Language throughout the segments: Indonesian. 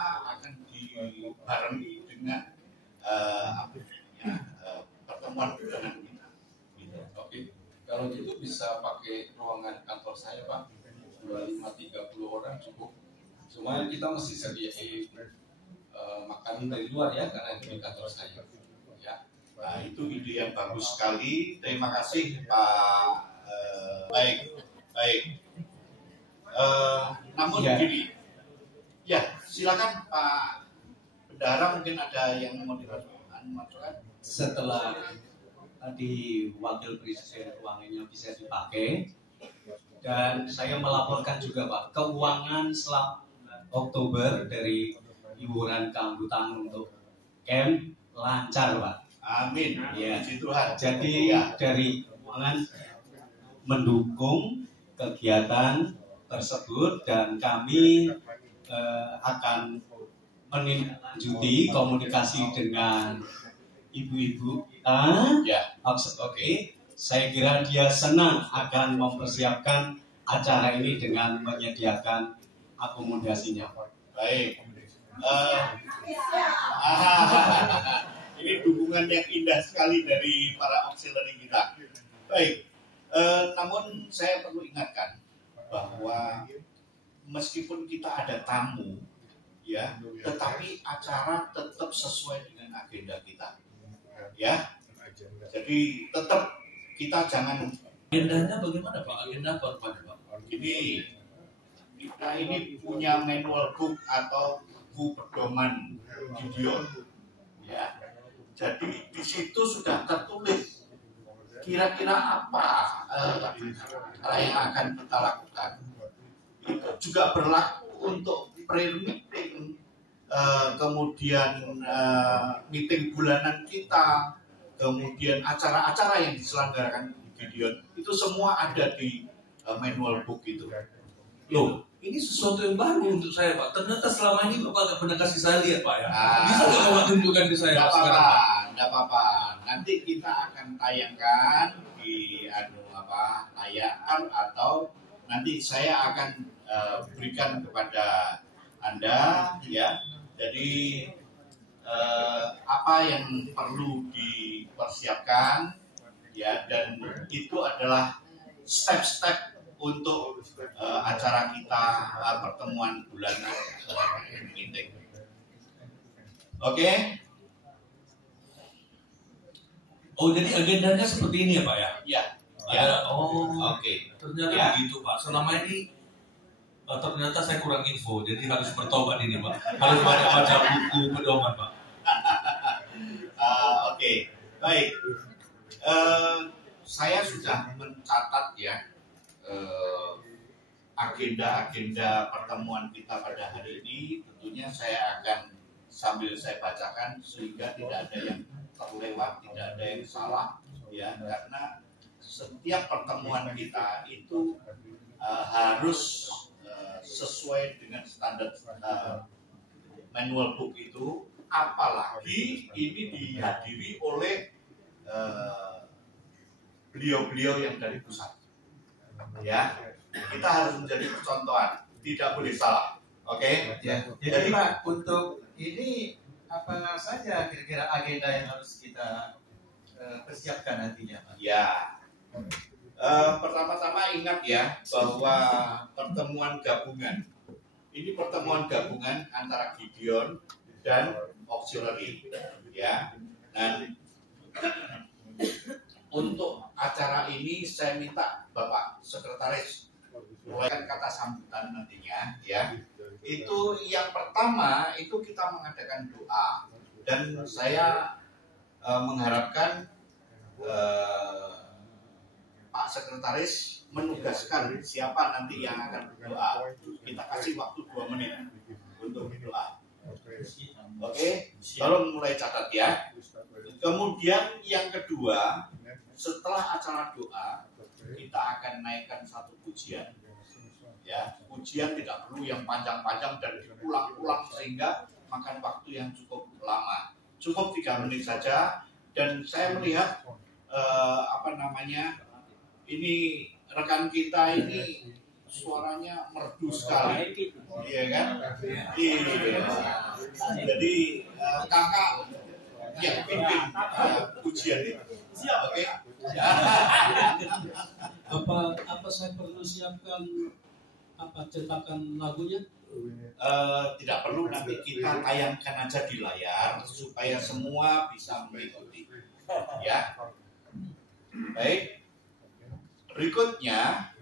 akan dibarengi dengan pertemuan bulanan kita. Oke, kalau gitu bisa pakai ruangan kantor saya Pak, 25-30 orang cukup. Cuma kita mesti sediain makanan dari luar ya, karena itu di kantor saya. Ya. Nah, itu ide yang bagus sekali. Terima kasih Pak. Baik. Namun begini, ya silakan Pak Bendahara, mungkin ada yang mau dimasukkan. Setelah tadi Wakil Presiden keuangannya bisa dipakai, dan saya melaporkan juga Pak, keuangan selama Oktober dari iuran keanggotaan untuk camp lancar Pak. Amin. Ya. Puji Tuhan. Jadi dari keuangan mendukung kegiatan tersebut, dan kami akan menindaklanjuti komunikasi dengan ibu-ibu kita. Ya. Oke. Saya kira dia senang akan mempersiapkan acara ini dengan menyediakan akomodasinya. Baik. Ini dukungan yang indah sekali dari para auxiliary kita. Baik. Namun saya perlu ingatkan bahwa meskipun kita ada tamu, ya, tetapi acara tetap sesuai dengan agenda kita, ya. Jadi tetap kita jangan. Agendanya bagaimana Pak? Agenda apa Pak? Kita ini punya manual book atau buku pedoman video, ya. Jadi di situ sudah tertulis kira-kira apa yang akan kita lakukan. Itu juga berlaku untuk prayer meeting, kemudian meeting bulanan kita, kemudian acara-acara yang diselenggarakan di video, itu semua ada di manual book itu. Loh, ini sesuatu yang baru untuk saya Pak. Ternyata selama ini Bapak nggak pernah kasih saya lihat Pak ya. Bisa nggak Bapak tunjukkan ke saya sekarang Pak? Nggak apa-apa. Nanti kita akan tayangkan di layar, atau nanti saya akan berikan kepada Anda, ya. Jadi apa yang perlu dipersiapkan, ya, dan itu adalah step-step untuk acara kita pertemuan bulanan meeting. Oke? Oh, jadi agendanya seperti ini ya Pak ya? Ya. Oke. Ternyata Ya. begitu Pak. Selama ini ternyata saya kurang info, jadi harus bertobat ini Pak. Harus baca buku pedoman Pak. Oke. Baik. Saya sudah mencatat ya agenda-agenda pertemuan kita pada hari ini. Tentunya saya akan sambil saya bacakan sehingga tidak ada yang terlewat, tidak ada yang salah, ya, karena setiap pertemuan kita itu harus sesuai dengan standar manual book itu, apalagi ini dihadiri oleh beliau-beliau yang dari pusat, ya. Kita harus menjadi percontohan, tidak boleh salah. Oke? Ya. Jadi Pak, untuk ini apa saja kira-kira agenda yang harus kita persiapkan nantinya Pak? Ya. Pertama-tama ingat ya bahwa pertemuan gabungan ini pertemuan gabungan antara Gideon dan auxiliary, ya. Dan untuk acara ini saya minta Bapak Sekretaris mulaikan kata sambutan nantinya, ya. Itu yang pertama itu kita mengadakan doa, dan saya mengharapkan Pak Sekretaris menugaskan siapa nanti yang akan berdoa. Kita kasih waktu 2 menit untuk berdoa. Oke, tolong mulai catat ya. Kemudian yang kedua, setelah acara doa, kita akan naikkan satu pujian. Ya, pujian tidak perlu yang panjang-panjang dan diulang-ulang sehingga makan waktu yang cukup lama. Cukup 3 menit saja. Dan saya melihat ini rekan kita ini suaranya merdu sekali, iya kan? Iya. Jadi kakak yang pimpin ujian ini. Oke. Apa saya perlu siapkan cetakan lagunya? Tidak perlu, nanti kita tayangkan aja di layar supaya semua bisa mengikuti. Ya. Baik. Berikutnya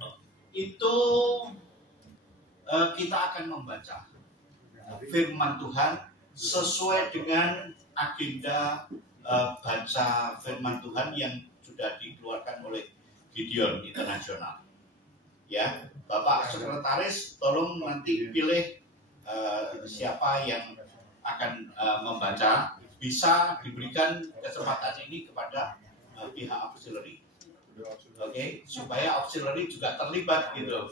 itu kita akan membaca firman Tuhan sesuai dengan agenda baca firman Tuhan yang sudah dikeluarkan oleh Gideon Internasional. Ya, Bapak Sekretaris, tolong nanti pilih siapa yang akan membaca. Bisa diberikan kesempatan ini kepada pihak auxiliary. Oke, supaya auxiliary juga terlibat gitu.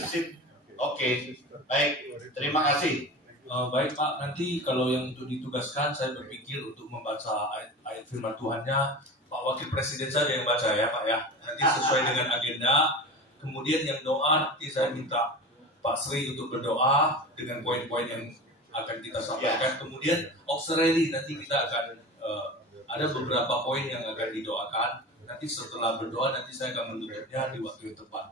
Sip. Oke, baik. Terima kasih. Baik Pak, nanti kalau yang untuk ditugaskan saya berpikir untuk membaca ayat firman Tuhannya Pak Wakil Presiden saja yang baca ya Pak ya. Nanti sesuai dengan agenda. Kemudian yang doa nanti saya minta Pak Sri untuk berdoa dengan poin-poin yang akan kita sampaikan. Kemudian auxiliary nanti kita akan ada beberapa poin yang akan didoakan. Nanti setelah berdoa nanti saya akan menutupnya di waktu yang tepat.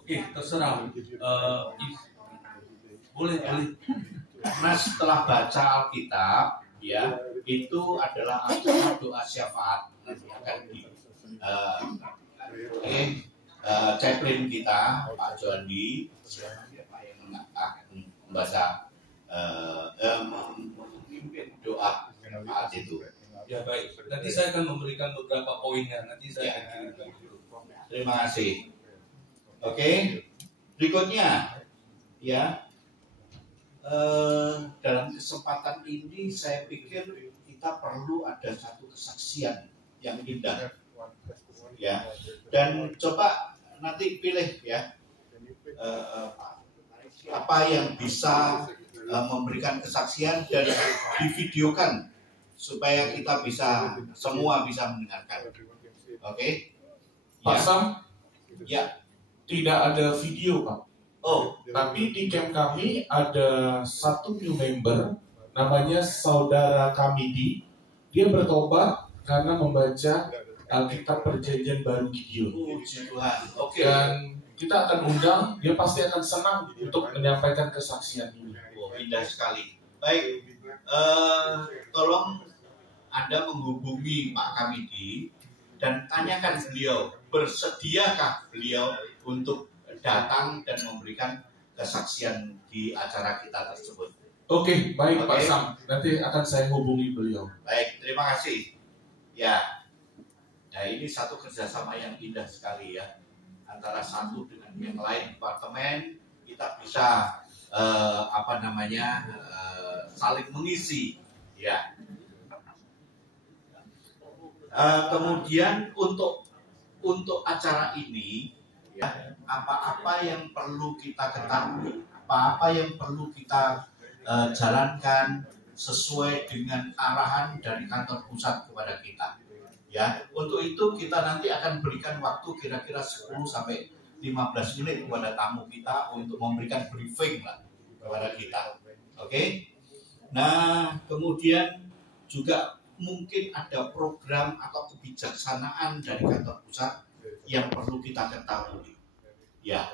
Oke, terserah. Boleh. Nah, setelah baca Alkitab, ya, itu adalah doa syafaat nanti akan di chaplain kita, Pak Jondi, yang akan membaca memimpin doa saat itu. Ya baik. Nanti saya akan memberikan beberapa poinnya. Nanti saya akan kirimkan dulu. Terima kasih. Oke, berikutnya, ya. Dalam kesempatan ini saya pikir kita perlu ada satu kesaksian yang indah, ya. Dan coba nanti pilih ya apa yang bisa memberikan kesaksian dan divideokan supaya kita bisa semua bisa mendengarkan. Oke. Pak Sam, ya, tidak ada video Pak. Oh, Tapi di camp kami ada satu new member namanya Saudara Kamidi. Dia bertobat karena membaca Alkitab Perjanjian Baru Gideon. puji Tuhan. Oke. Dan kita akan undang, dia pasti akan senang untuk menyampaikan kesaksian ini. Oh, indah sekali. Baik, tolong Anda menghubungi Pak Kamidi dan tanyakan beliau, bersediakah beliau untuk datang dan memberikan kesaksian di acara kita tersebut. Oke, baik Pak Oke. Sam. Nanti akan saya hubungi beliau. Baik, terima kasih. Ya, nah ini satu kerjasama yang indah sekali ya, antara satu dengan yang lain departemen. Kita bisa saling mengisi, ya. Kemudian untuk acara ini, ya, apa-apa yang perlu kita ketahui, apa-apa yang perlu kita jalankan sesuai dengan arahan dari kantor pusat kepada kita. Ya, untuk itu kita nanti akan berikan waktu kira-kira 10 sampai 15 menit kepada tamu kita untuk memberikan briefing lah kepada kita. Oke? Nah, kemudian juga mungkin ada program atau kebijaksanaan dari kantor pusat yang perlu kita ketahui. Ya,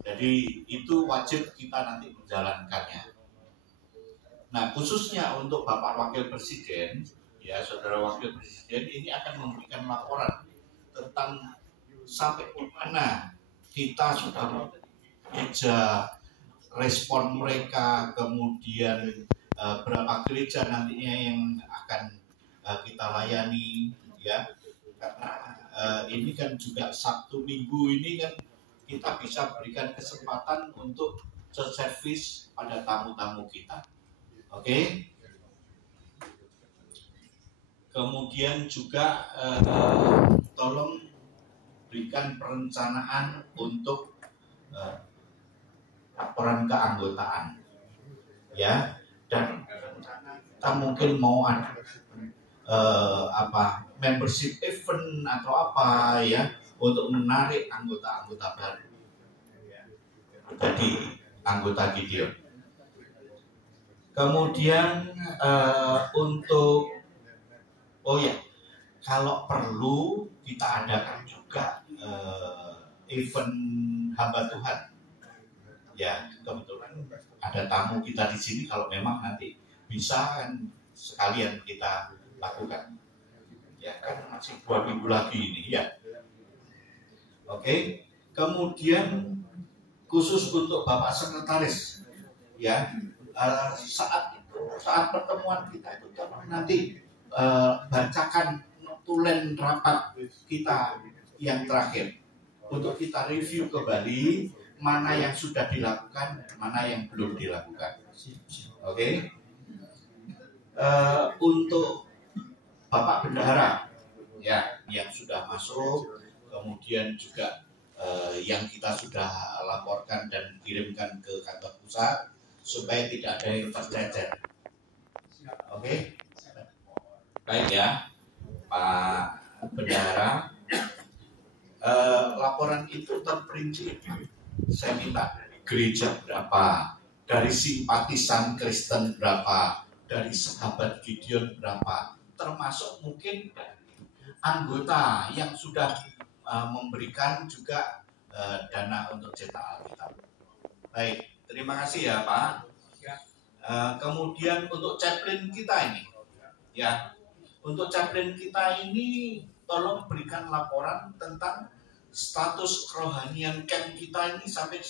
jadi itu wajib kita nanti menjalankannya. Nah, khususnya untuk Bapak Wakil Presiden, ya, Saudara Wakil Presiden ini akan memberikan laporan tentang sampai mana kita sudah mengeja respon mereka, kemudian berapa gereja nantinya yang akan kita layani, ya, karena ini kan juga Sabtu Minggu ini kan kita bisa berikan kesempatan untuk servis pada tamu-tamu kita. Oke. Kemudian juga tolong berikan perencanaan untuk laporan keanggotaan, ya, dan kita mungkin mau ada membership event atau apa, ya, untuk menarik anggota-anggota baru jadi anggota Gideon. Kemudian untuk kalau perlu kita adakan juga event hamba Tuhan. Ya, kebetulan ada tamu kita di sini, kalau memang nanti bisa kan sekalian kita lakukan. Ya kan masih 2 minggu lagi ini ya. Oke. Kemudian khusus untuk Bapak Sekretaris ya, saat pertemuan kita itu nanti bacakan tulen rapat kita yang terakhir untuk kita review kembali mana yang sudah dilakukan, mana yang belum dilakukan. Oke. Untuk Bapak Bendahara ya yang sudah masuk, kemudian juga yang kita sudah laporkan dan kirimkan ke kantor pusat supaya tidak ada yang tercecer. Oke. Baik ya Pak Bendahara, laporan itu terperinci. Saya minta gereja berapa, dari simpatisan Kristen berapa, dari sahabat Gideon berapa, termasuk mungkin anggota yang sudah memberikan juga dana untuk cetak Alkitab. Baik, terima kasih ya Pak. Kemudian untuk chaplain kita ini, ya, untuk chaplain kita ini tolong berikan laporan tentang status kerohanian camp kita ini sampai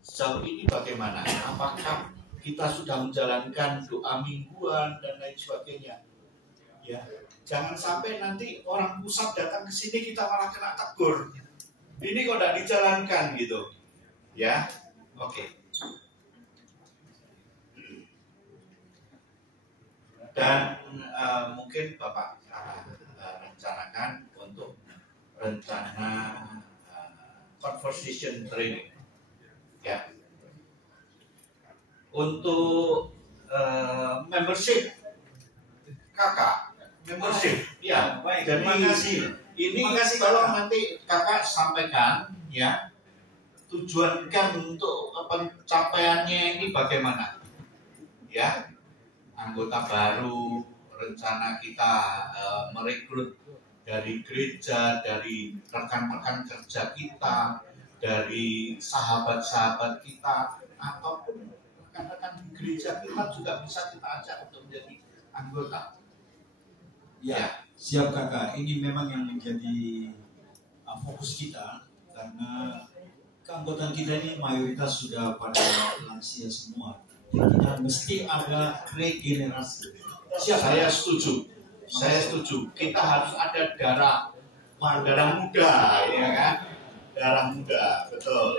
sejauh ini bagaimana? Apakah kita sudah menjalankan doa mingguan dan lain sebagainya? Ya, jangan sampai nanti orang pusat datang ke sini kita malah kena tegur. Ini kok tidak dijalankan gitu. Ya, oke. Dan mungkin Bapak rencanakan untuk rencana conversation training. Ya. Untuk membership kakak. Membership, ya. Baik, Jadi terima kasih. Ini Terima kasih, kalau Kakak. nanti kakak sampaikan, ya, tujuan camp untuk pencapaiannya ini bagaimana, ya, anggota baru, rencana kita merekrut dari gereja, dari rekan-rekan kerja kita, dari sahabat-sahabat kita, ataupun rekan-rekan di gereja kita juga bisa kita ajak untuk menjadi anggota. Ya, siap kakak. Ini memang yang menjadi fokus kita karena keanggotaan kita ini mayoritas sudah pada lansia semua. Jadi kita mesti ada regenerasi. Siap, saya setuju. Saya setuju. Kita harus ada darah muda, ya kan? Darah muda, betul.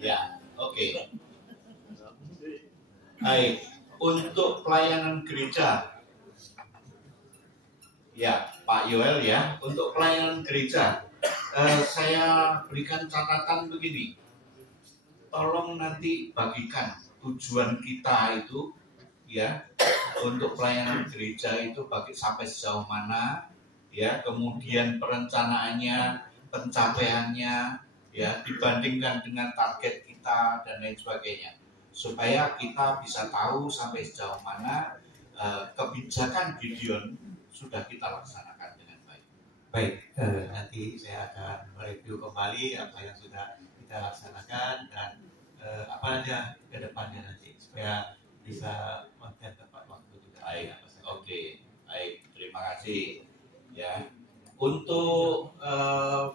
Ya, oke. Baik, untuk pelayanan gereja. Ya, Pak Yoel ya, untuk pelayanan gereja, saya berikan catatan begini. Tolong nanti bagikan tujuan kita itu, ya, untuk pelayanan gereja itu sampai sejauh mana, ya, kemudian perencanaannya, pencapaiannya, ya, dibandingkan dengan target kita dan lain sebagainya, supaya kita bisa tahu sampai sejauh mana kebijakan Gideon sudah kita laksanakan dengan baik. Baik, nanti saya akan mereview kembali apa yang sudah kita laksanakan dan apa aja ke depannya nanti supaya bisa konten tepat waktu juga. Baik, oke, baik, terima kasih. Ya, untuk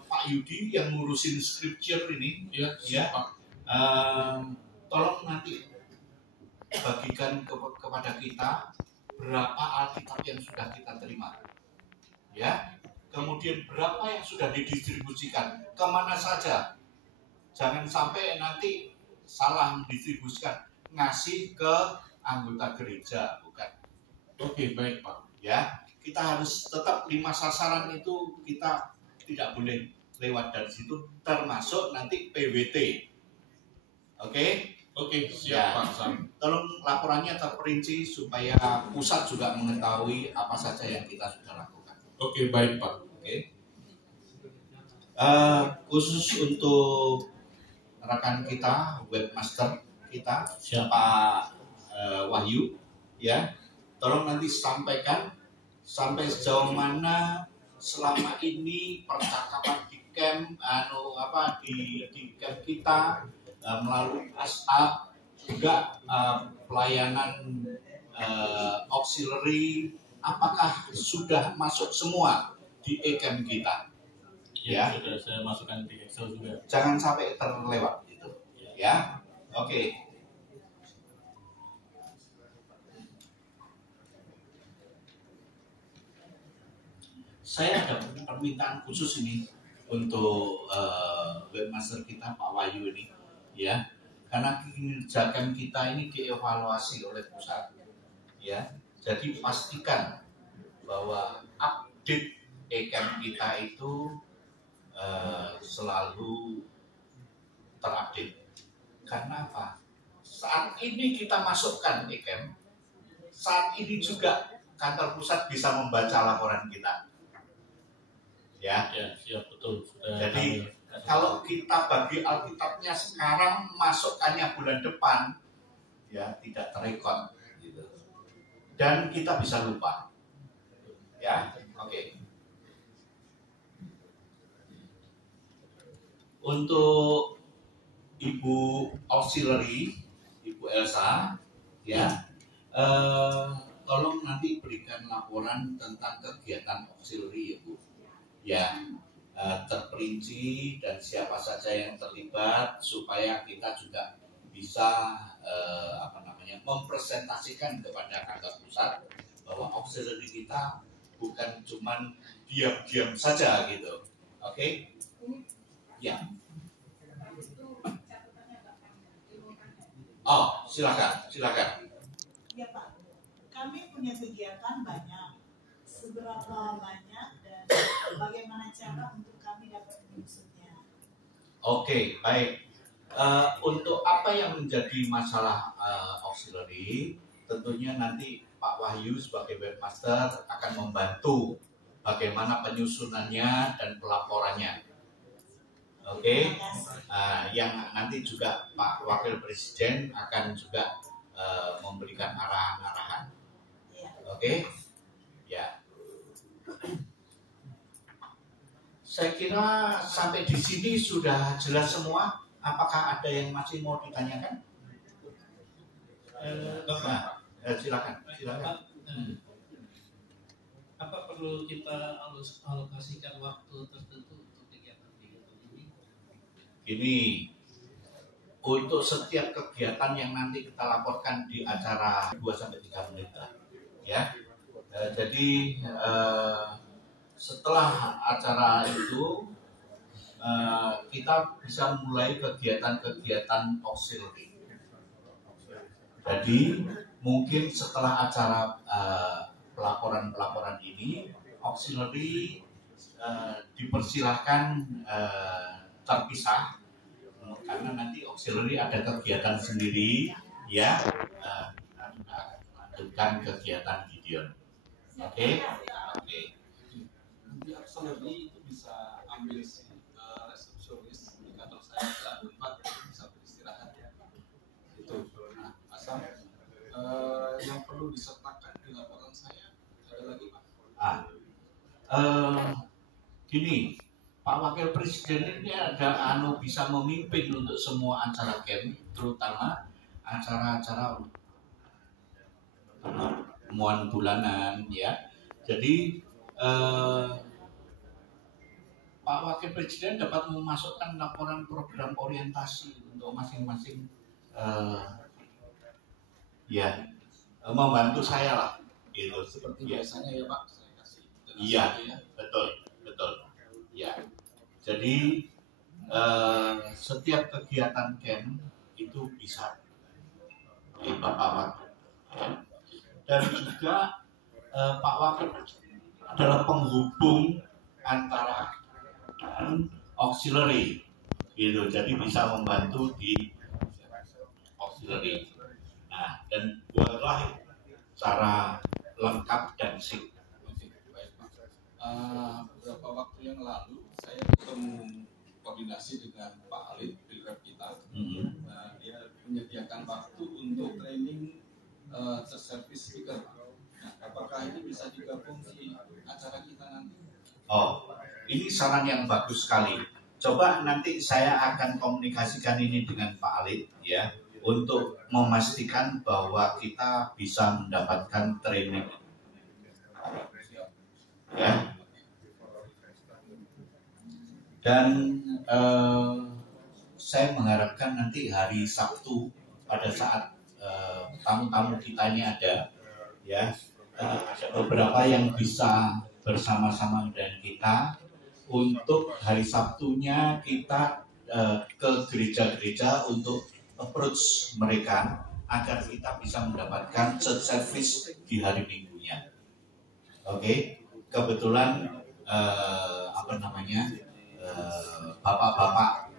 Pak Yudi yang ngurusin scripture ini, ya, tolong nanti bagikan kepada kita berapa Alkitab yang sudah kita terima, ya. Kemudian berapa yang sudah didistribusikan, kemana saja. Jangan sampai nanti salah mendistribusikan, ngasih ke anggota gereja, bukan. Oke, baik Pak. Ya, kita harus tetap 5 sasaran itu kita tidak boleh lewat dari situ, termasuk nanti PWT. Oke? Oke, Ya. siap Pak Sam. Tolong laporannya terperinci supaya pusat juga mengetahui apa saja yang kita sudah lakukan. Oke, baik Pak. Oke. Khusus untuk rekan kita, webmaster kita, Siap. Pak Wahyu, ya, tolong nanti sampaikan sampai sejauh mana selama ini percakapan di camp, di camp kita melalui WhatsApp, juga pelayanan auxiliary, apakah sudah masuk semua di e-camp kita? Ya, Sudah saya masukkan di Excel juga. Jangan sampai terlewat itu. Ya, oke. Saya ada permintaan khusus ini untuk webmaster kita Pak Wahyu ini, ya, karena kinerja camp kita ini dievaluasi oleh pusat, ya. Jadi pastikan bahwa update e-camp kita itu selalu terupdate. Karena apa? Saat ini kita masukkan e-camp, saat ini juga kantor pusat bisa membaca laporan kita. Ya, Siap, betul. Jadi kalau kita bagi Alkitabnya sekarang, masukkannya bulan depan, ya tidak terekod, gitu. Dan kita bisa lupa. Ya, oke. Untuk Ibu Auxiliary, Ibu Elsa, ya, tolong nanti berikan laporan tentang kegiatan auxiliary, ya Bu. Ya, terperinci dan siapa saja yang terlibat supaya kita juga bisa mempresentasikan kepada kantor pusat bahwa auxiliary kita bukan cuman diam-diam saja gitu. Oke? Ya. Oh, silakan. Ya Pak, kami punya kegiatan banyak. Seberapa banyak dan bagaimana cara untuk kami dapat menyusutnya? Oke, baik. Untuk apa yang menjadi masalah auxiliary, tentunya nanti Pak Wahyu sebagai webmaster akan membantu bagaimana penyusunannya dan pelaporannya. Oke, yang nanti juga Pak Wakil Presiden akan juga memberikan arahan-arahan. Oke, ya. Saya kira sampai di sini sudah jelas semua. Apakah ada yang masih mau ditanyakan? Bapak, Silakan. apa perlu kita alokasikan waktu tertentu untuk kegiatan-kegiatan ini? Ini untuk setiap kegiatan yang nanti kita laporkan di acara 2-3 menit lah, ya. Jadi setelah acara itu kita bisa mulai kegiatan-kegiatan auxiliary. Jadi mungkin setelah acara pelaporan ini, auxiliary dipersilahkan terpisah karena nanti auxiliary ada kegiatan sendiri, ya, lanjutkan kegiatan Gideon. Oke. Nanti auxiliary itu bisa ambil resepsionis di kantor saya ada tempat bisa beristirahat ya. Itu. Nah, asal yang perlu disertakan di laporan saya ada lagi Pak. Gini, Pak Wakil Presiden ini ada bisa memimpin untuk semua acara camp, terutama acara-acara pertemuan bulanan, ya. Jadi Pak Wakil Presiden dapat memasukkan laporan program orientasi untuk masing-masing, membantu saya lah, gitu. Seperti biasanya ya Pak, saya kasih. Iya, betul. Ya, jadi setiap kegiatan camp itu bisa Bapak Wakil. Dan juga Pak Wakil adalah penghubung antara auxiliary, gitu. Jadi bisa membantu di auxiliary. Nah, dan buatlah cara lengkap dan singkat. Beberapa waktu yang lalu saya ketemu koordinasi dengan Pak Alif, Pilrep kita. Nah, dia menyediakan waktu untuk training service speaker. Nah, apakah ini bisa digabung di acara kita nanti? Oh, ini saran yang bagus sekali. Coba nanti saya akan komunikasikan ini dengan Pak Alif ya, untuk memastikan bahwa kita bisa mendapatkan training. Ya. Dan saya mengharapkan nanti hari Sabtu pada saat tamu-tamu kita ini ada, ya, ada beberapa yang bisa bersama-sama dengan kita untuk hari Sabtunya kita ke gereja-gereja untuk approach mereka agar kita bisa mendapatkan church service di hari Minggunya. Oke, kebetulan bapak-bapak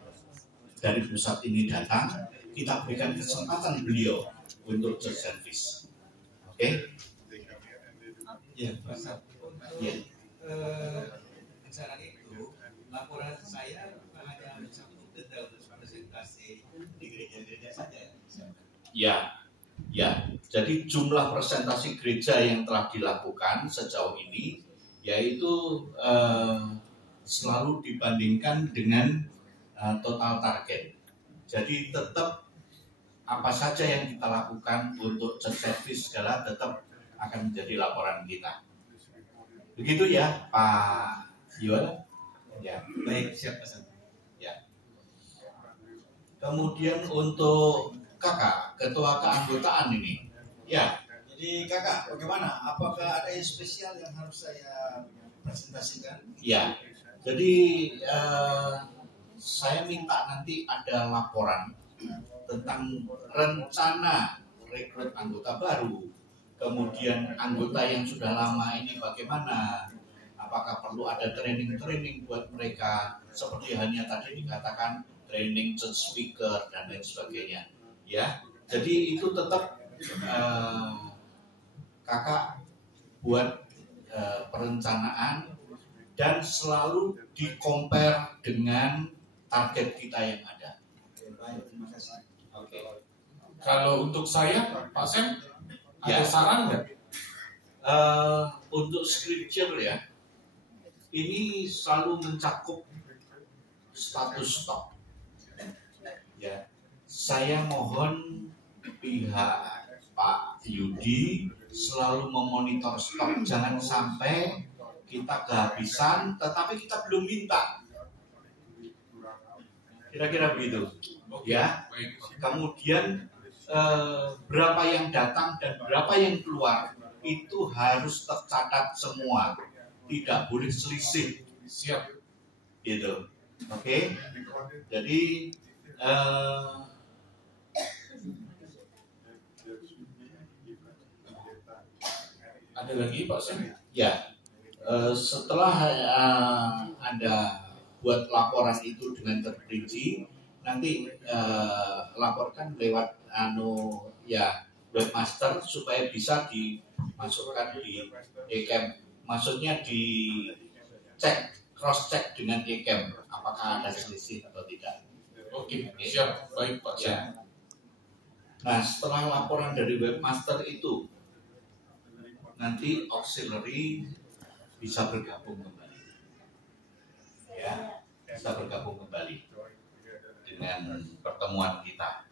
dari pusat ini datang, kita berikan kesempatan beliau untuk church service. Oke? Ya, Pak. Ya. Rencana itu, laporan saya bukan hanya mencakup detail presentasi di gereja-gereja saja. Ya. Jadi jumlah presentasi gereja yang telah dilakukan sejauh ini, yaitu selalu dibandingkan dengan total target. Jadi tetap apa saja yang kita lakukan untuk church service segala tetap akan menjadi laporan kita. Begitu ya, Pak Yuan? Ya, Baik, siap Pak. ya. Kemudian untuk Kakak, ketua keanggotaan ini. Ya. Jadi Kakak, bagaimana? Apakah ada yang spesial yang harus saya presentasikan? Ya. Jadi saya minta nanti ada laporan tentang rencana rekrut anggota baru. Kemudian anggota yang sudah lama ini bagaimana? Apakah perlu ada training-training buat mereka? Seperti hanya tadi dikatakan training church speaker dan lain sebagainya. Ya, jadi itu tetap Kakak buat perencanaan dan selalu di-compare dengan target kita yang ada. Baik, terima kasih. Oke. Kalau untuk saya, Pak Sem, Ya. ada saran nggak? Untuk scripture ya, ini selalu mencakup status stok. Ya, saya mohon pihak Pak Yudi selalu memonitor stok, jangan sampai kita kehabisan, tetapi kita belum minta. Kira-kira begitu, ya. Baik. Kemudian berapa yang datang dan berapa yang keluar itu harus tercatat semua, tidak boleh selisih. Siap. Gitu, oke? Jadi Ada lagi Pak Sem? ya, setelah Anda buat laporan itu dengan terperinci, nanti laporkan lewat webmaster supaya bisa dimasukkan di eCamp. Maksudnya dicek, cross check dengan eCamp apakah ada selisih atau tidak. Oke, siap. Baik Pak Sem. Ya. Nah, setelah laporan dari webmaster itu, nanti auxiliary bisa bergabung kembali. Ya, bisa bergabung kembali dengan pertemuan kita.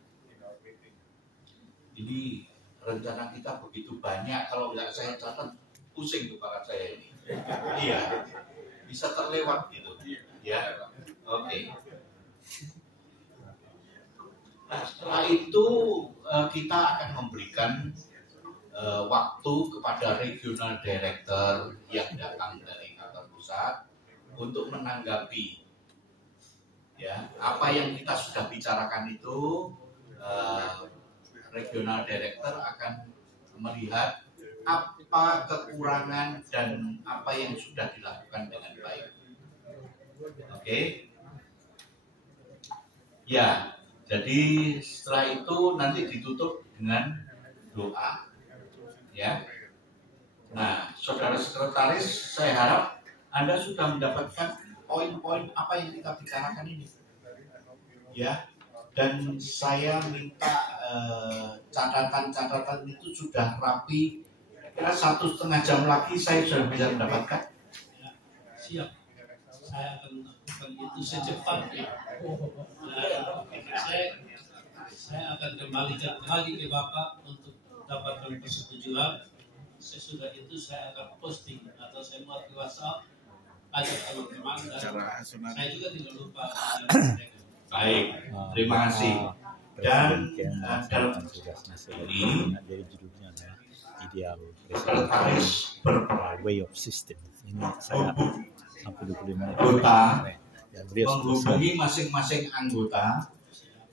Ini rencana kita begitu banyak, kalau nggak saya catat pusing kepala saya ini. Iya, bisa terlewat gitu. Ya, oke. Nah, setelah itu kita akan memberikan waktu kepada regional director yang datang dari kantor pusat untuk menanggapi ya apa yang kita sudah bicarakan itu. Regional director akan melihat apa kekurangan dan apa yang sudah dilakukan dengan baik. Oke. Ya, jadi setelah itu nanti ditutup dengan doa. Ya. Nah, saudara sekretaris, saya harap Anda sudah mendapatkan poin-poin apa yang kita bicarakan ini. Ya, dan saya minta catatan-catatan itu sudah rapi. Kira 1,5 jam lagi saya sudah bisa mendapatkan. Ya, siap. Saya akan melakukan itu secepatnya. Saya akan kembalikan lagi ke Bapak untuk dapatkan persetujuan. Sesudah itu saya akan posting atau saya buat di WhatsApp, ajak teman-teman, dan saya juga tidak lupa. Baik, terima kasih. Dan dalam ini jadi judulnya ideal sekretaris way of system. Ini saya sampai 25 menit. anggota menghubungi masing-masing anggota.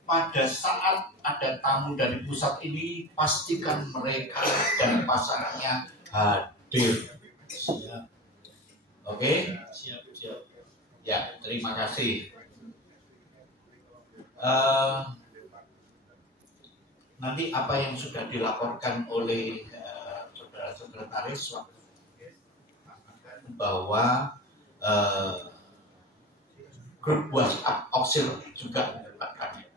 Pada saat ada tamu dari pusat ini, pastikan mereka dan pasangannya hadir. Siap. Oke? Siap. Ya, terima kasih. Nanti apa yang sudah dilaporkan oleh saudara sekretaris bahwa grup WhatsApp auxiliary juga mendapatkannya.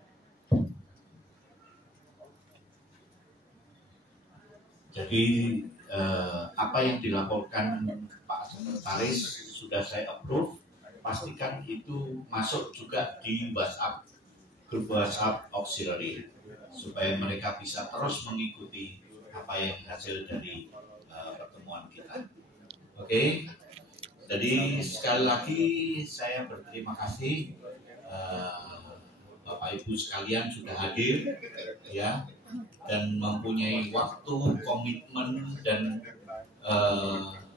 Jadi apa yang dilaporkan Pak Sekretaris sudah saya approve, pastikan itu masuk juga di WhatsApp, grup WhatsApp auxiliary, supaya mereka bisa terus mengikuti apa yang hasil dari pertemuan kita. Oke, jadi sekali lagi saya berterima kasih Bapak Ibu sekalian sudah hadir, ya, dan mempunyai waktu, komitmen, dan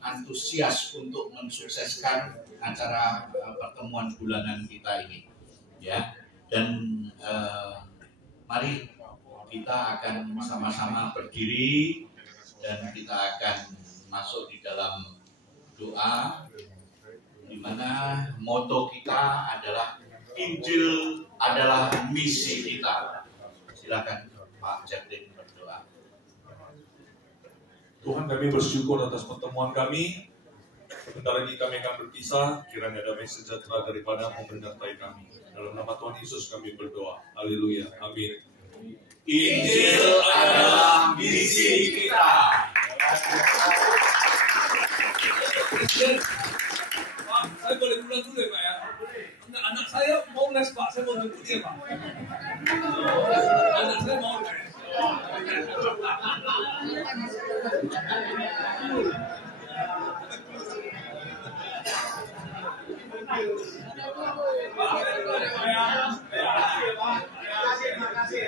antusias untuk mensukseskan acara pertemuan bulanan kita ini, ya. Dan mari kita akan sama-sama berdiri dan kita akan masuk di dalam doa, di mana moto kita adalah Injil adalah misi kita. Silakan Pak Jacqueline berdoa. Tuhan, kami bersyukur atas pertemuan kami. Sebentar lagi kami akan berpisah. Kiranya damai sejahtera daripada-Mu menyertai kami. Dalam nama Tuhan Yesus kami berdoa. Haleluya. Amin. Injil adalah misi kita. Pak, saya boleh pulang dulu ya Pak ya? Anak saya mau les Pak, saya mau jemput dia Pak. Anak saya mau les. Terima kasih.